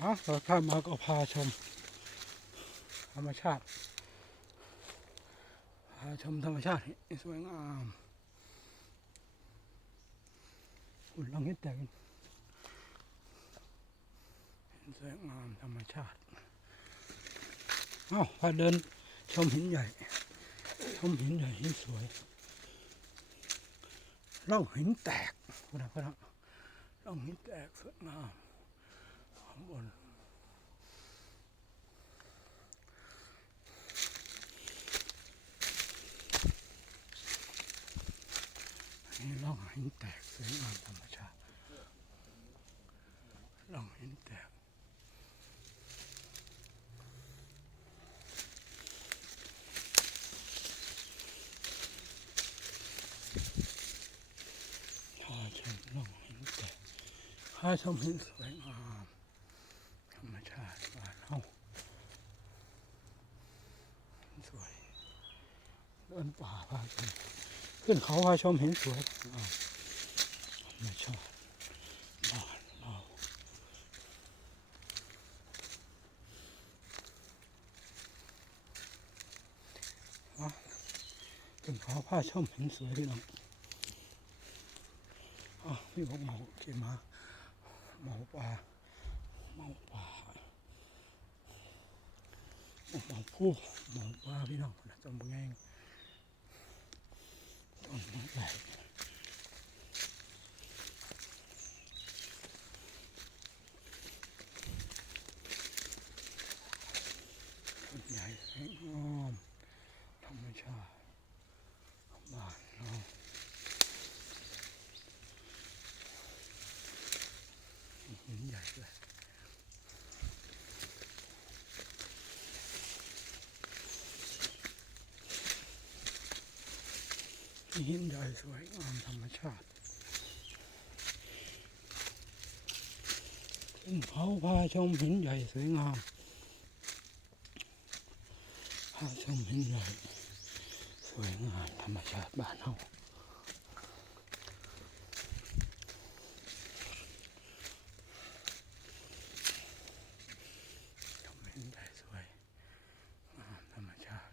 อ๋อเราพามาก็พาชม ธรรมชาติ พาชมธรรมชาติสวยงามอุ่นลองเห็นแต่งเห็นสวยงามธรรมชาติเอ้าพาเดินชมหินใหญ่ ชมหินใหญ่หินสวยร่องหินแตกคุณนะคุณนะร่องหินแตกสวยงาม บนนี่ร่องหินแตกสวยงามธรรมชาติร่องหินแตกพาชมร่องหินแตกพาชมหินสวยงามธรรมชาติบ้านเฮาหิน สวยเดินป่าพาชมขึ้นเขาพาชมเห็นสวยไม่ชอบบ้านเราขึ้นเขาพาชมเห็นสวยพี่น้องอ๋อพี่บอกเมาเกมาเมาป่าเมาป่า หมาผู้หมาป่าพี่น้องนะจำเป็นไงต้นไม้ใหญ่ต้นใหญ่สวยงามธรรมชาติบ้านเราหินใหญ่เลย หินใหญ่สวยงามธรรมชาติขึ้นเขาพาชมหินใหญ่สวยงามพาชมหินใหญ่สวยงามธรรมชาติบ้านเฮาชมหินใหญ่สวยงามธรรมชาติ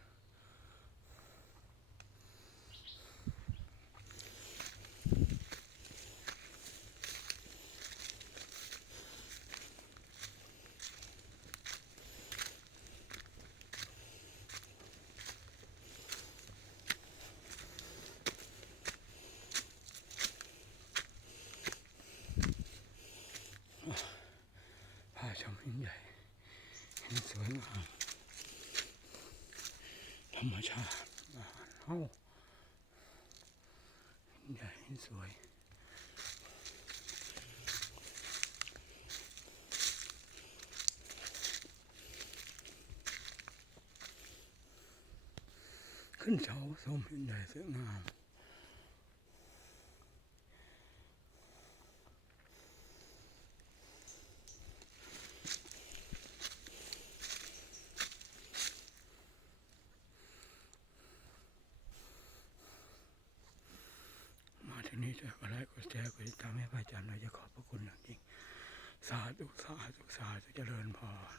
พา ชมหินใหญ่เหินสวยงามธรรมชาติบ้านเฮาหินใหญ่หินสวยขึ้นเขาชมหินใหญ่สวยงาม มาที่นี้จะอะไรก็แชร์ก็ติดตามให้พระอาจารย์เราจะขอบพระคุณอย่างยิ่ง สาธุสาธุสาธุเจริญพร